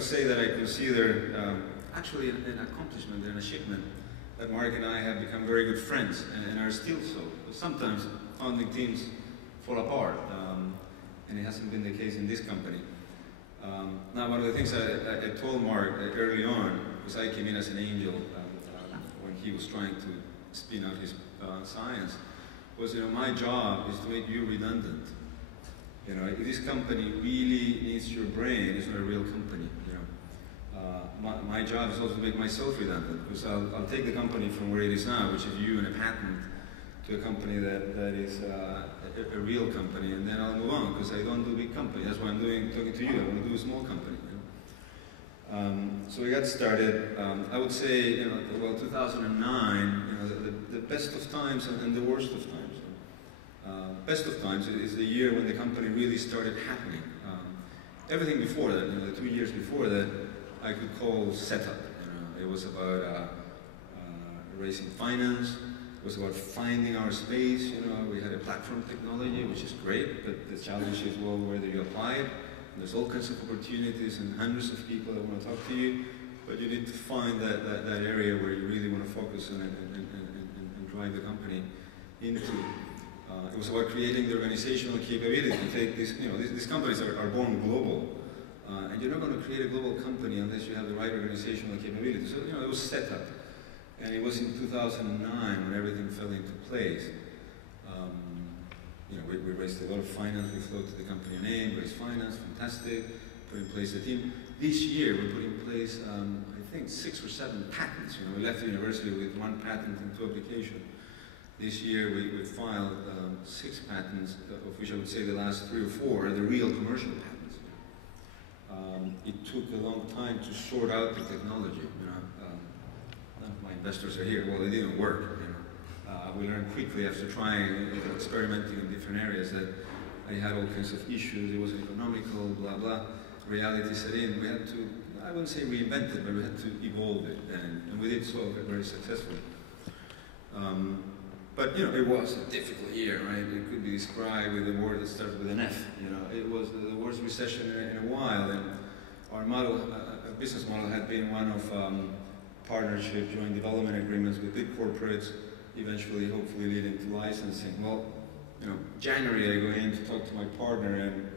would say that I consider actually an accomplishment and achievement that Mark and I have become very good friends and are still so. But sometimes founding teams fall apart, and it hasn't been the case in this company. Now, one of the things I told Mark early on, because I came in as an angel when he was trying to spin out his science, was, my job is to make you redundant. If this company really needs your brain, it's not a real company. My job is also to make myself redundant, because I'll take the company from where it is now, which is you and a patent, to a company that is a real company, and then I'll move on, because I don't do big company. That's why I'm talking to you. I want to do a small company. So we got started. I would say, well, 2009, the best of times and the worst of times. Best of times is the year when the company really started happening. Everything before that, the 2 years before that, I could call setup. It was about raising finance. It was about finding our space. We had a platform technology, which is great, but the challenge is, well, where do you apply it? And there's all kinds of opportunities and hundreds of people that want to talk to you, but you need to find that area where you really want to focus on and drive the company into. It was about creating the organizational capability to take this. These companies are born global, and you're not going to create a global company unless you have the right organizational capability. So it was set up. And it was in 2009 when everything fell into place. We raised a lot of finance, we floated the company name, raised finance, fantastic, put in place a team. This year we put in place, I think, 6 or 7 patents. We left the university with 1 patent and 2 applications. This year we filed 6 patents, of which I would say the last 3 or 4 are the real commercial patents. It took a long time to sort out the technology. My investors are here. Well, it didn't work. We learned quickly after trying, experimenting in different areas, that I had all kinds of issues. It wasn't economical, blah blah. Reality set in. We had to, I wouldn't say reinvent it, but we had to evolve it, and we did so very successfully. But it was a difficult year, right? It could be described with a word that starts with an F. It was the worst recession in a while, and our model, business model, had been one of partnership, joint development agreements with big corporates, eventually, hopefully, leading to licensing. Well, January I go in to talk to my partner and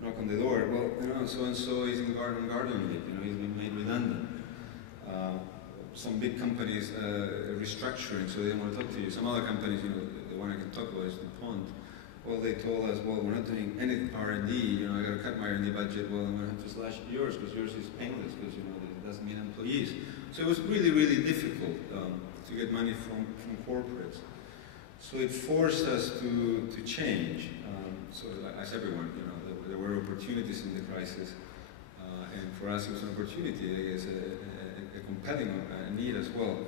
knock on the door. Well, so and so is in garden leave. He's been made redundant. Some big companies restructuring, so they don't want to talk to you. Some other companies, the one I can talk about is DuPont. Well, they told us, well, we're not doing any R&D. I got to cut my R&D budget. Well, I'm going to have to slash yours because yours is painless because it doesn't mean employees. So it was really, really difficult to get money from corporates. So it forced us to change. So as everyone, there were opportunities in the crisis, and for us it was an opportunity, I guess, a compelling need as well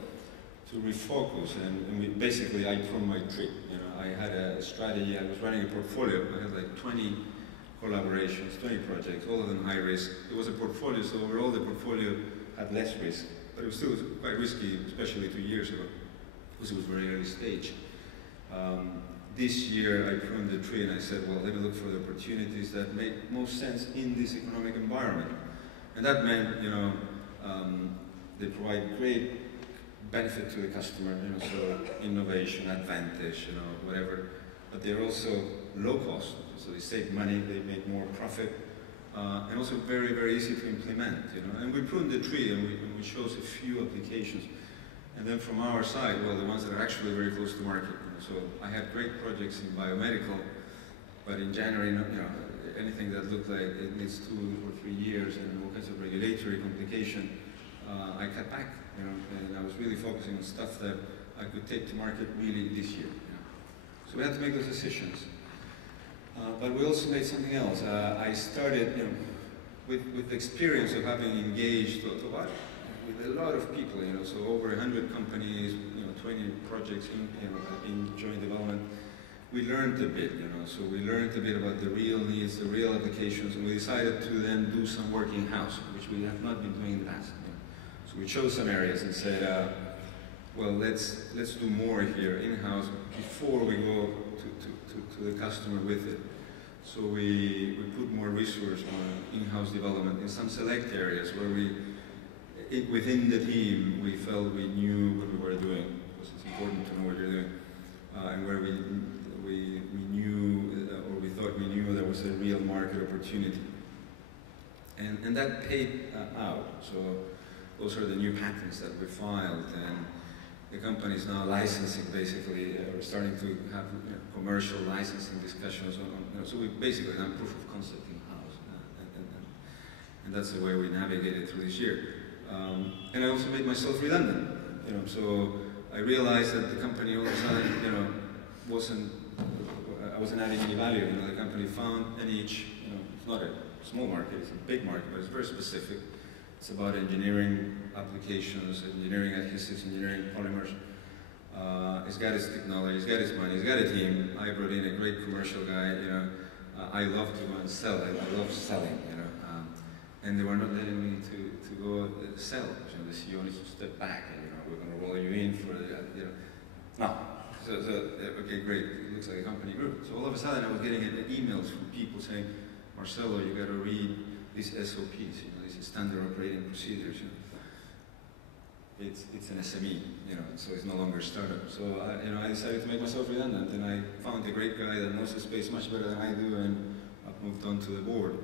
to refocus. And we basically, I pruned my tree. I had a strategy. I was running a portfolio. I had like 20 collaborations, 20 projects, all of them high risk. It was a portfolio, so overall the portfolio had less risk, but it was still quite risky, especially 2 years ago, because it was very early stage. This year I pruned the tree and I said, well, let me look for the opportunities that make most sense in this economic environment. And that meant, they provide great benefit to the customer, so innovation, advantage, whatever. But they're also low cost, so they save money, they make more profit, and also very, very easy to implement, And we pruned the tree and we chose a few applications. And then from our side, well, the ones that are actually very close to market. So I had great projects in biomedical, but in January, anything that looked like it needs 2 or 3 years and all kinds of regulatory complication, I cut back, and I was really focusing on stuff that I could take to market really this year. So we had to make those decisions. But we also made something else. I started, with the experience of having engaged with a lot of people, so over 100 companies, 20 projects in joint development. We learned a bit, so we learned a bit about the real needs, the real applications, and we decided to then do some work in-house, which we have not been doing in the past. So we chose some areas and said, well, let's do more here in-house before we go to the customer with it. So we put more resource on in-house development in some select areas where within the team, we felt we knew what we were doing, because it's important to know what you're doing, and where we knew, or we thought we knew there was a real market opportunity. And that paid out. So those are the new patents that we filed, and the company is now licensing, basically. We're starting to have commercial licensing discussions on so we basically done proof of concept in-house, and that's the way we navigated through this year. And I also made myself redundant, so I realized that the company all of a sudden, I wasn't adding any value. The company found a niche. It's not a small market, it's a big market, but it's very specific. It's about engineering applications, engineering adhesives, engineering polymers. It's got its technology, it's got its money, it's got a team. I brought in a great commercial guy. I love to go and sell. I love selling. And they were not letting me to go sell. The CEO needs to step back, and we're going to roll you in for no. So okay, great. It looks like a company group. So all of a sudden, I was getting emails from people saying, Marcelo, you got to read these SOPs. These standard operating procedures. It's an SME. So it's no longer a startup. So I decided to make myself redundant, and I found a great guy that knows the space much better than I do, and I've moved on to the board.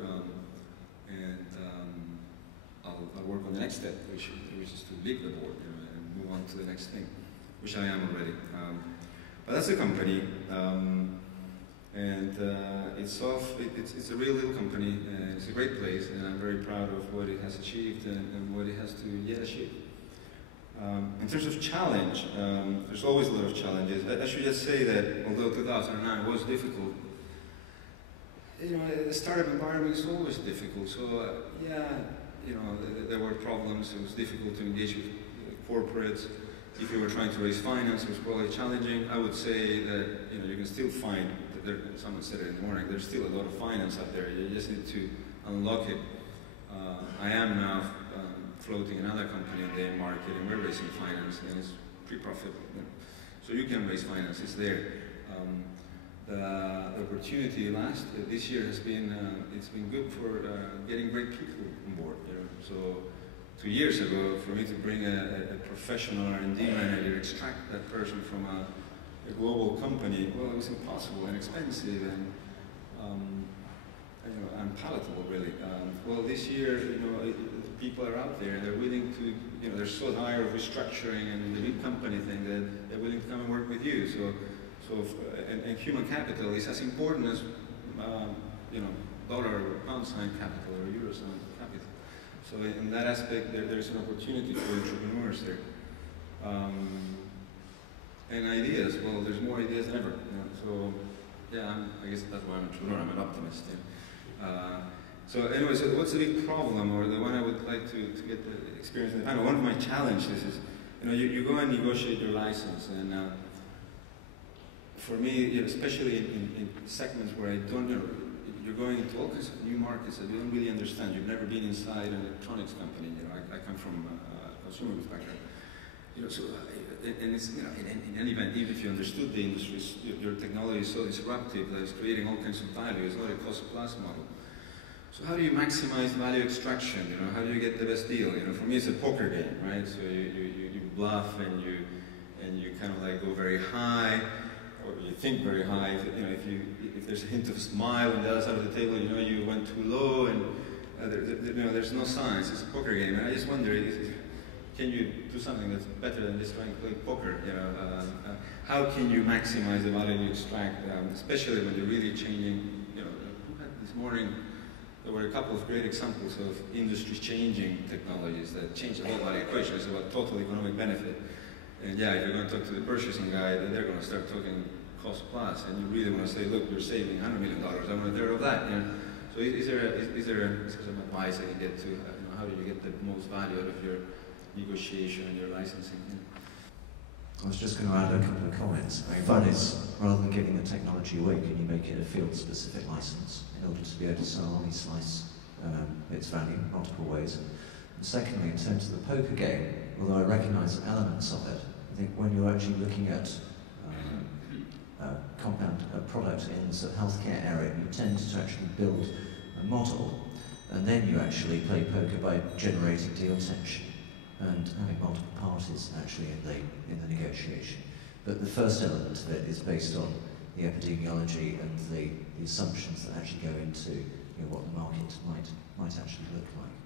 I'll work on the next step, which is to leave the board, and move on to the next thing, which I am already. But that's a company, and it's a real little company, and it's a great place, and I'm very proud of what it has achieved and what it has to yet achieve. In terms of challenge, there's always a lot of challenges. I should just say that although 2009 was difficult, the startup environment is always difficult. So there were problems. It was difficult to engage with corporates. If you were trying to raise finance, it was probably challenging. I would say that you can still find that someone said it in the morning. There's still a lot of finance out there. You just need to unlock it. I am now floating another company in the market, and we're raising finance, and it's pre-profit. So you can raise finance. It's there. The opportunity this year has been it's been good for getting great people on board. So 2 years ago, for me to bring a professional R&D manager, extract that person from a global company, well, it was impossible and expensive and unpalatable, really. Well, this year, people are out there, and they're willing to, they're so tired of restructuring and the big company thing that they're willing to come and work with you. And human capital is as important as, dollar or pound sign capital or euro sign capital. So in that aspect, there's an opportunity for entrepreneurs there. And ideas, well, there's more ideas than ever. So yeah, I guess that's why I'm an entrepreneur. I'm an optimist. So anyway, so what's the big problem, or the one I would like to get the experience in? I know one of my challenges is, you go and negotiate your license, and for me, especially in segments where I don't, you're going into all kinds of new markets that you don't really understand. You've never been inside an electronics company. I come from a consumer goods background. And it's, in any event, even if you understood the industry, your technology is so disruptive that it's creating all kinds of value. It's not a cost-plus model. So how do you maximize value extraction? How do you get the best deal? For me, it's a poker game, right? So you bluff and you kind of like go very high, or you think very high. If there's a hint of a smile on the other side of the table, you went too low, and there's no science. It's a poker game, and I just wonder, can you do something that's better than just trying to play poker? How can you maximize the value you extract, especially when you're really changing? This morning there were a couple of great examples of industries changing technologies that change the whole value equation. It's about total economic benefit. And yeah, if you're going to talk to the purchasing guy, they're going to start talking cost plus, and you really want to say, look, you're saving $100 million. I want a third of that. So is there some advice that you get to? How do you get the most value out of your negotiation and your licensing? I was just going to add a couple of comments. One is, rather than giving the technology away, can you make it a field-specific license in order to be able to sell or slice its value in multiple ways? And secondly, in terms of the poker game, although I recognise elements of it, I think when you're actually looking at product in the sort of healthcare area, you tend to actually build a model, and then you actually play poker by generating deal tension and having multiple parties actually in the negotiation. But the first element of it is based on the epidemiology and the assumptions that actually go into what the market might actually look like.